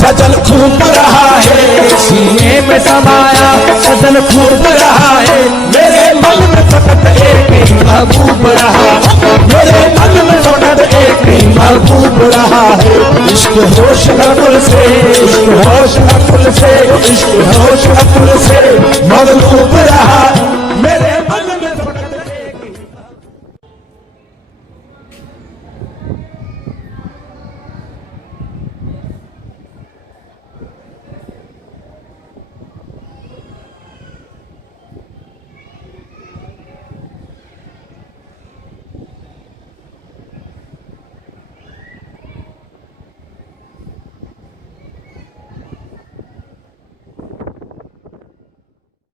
सजल खूब रहा है, सीने में समाया सजल खूब रहा है, मेरे मन में फकत एक ही महबूब रहा, मेरे मन में फकत एक ही महबूब रहा है। इश्क होश नकुल से, इश्क होश नकुल से, इश्क होश नकुल से मगलूब रहा।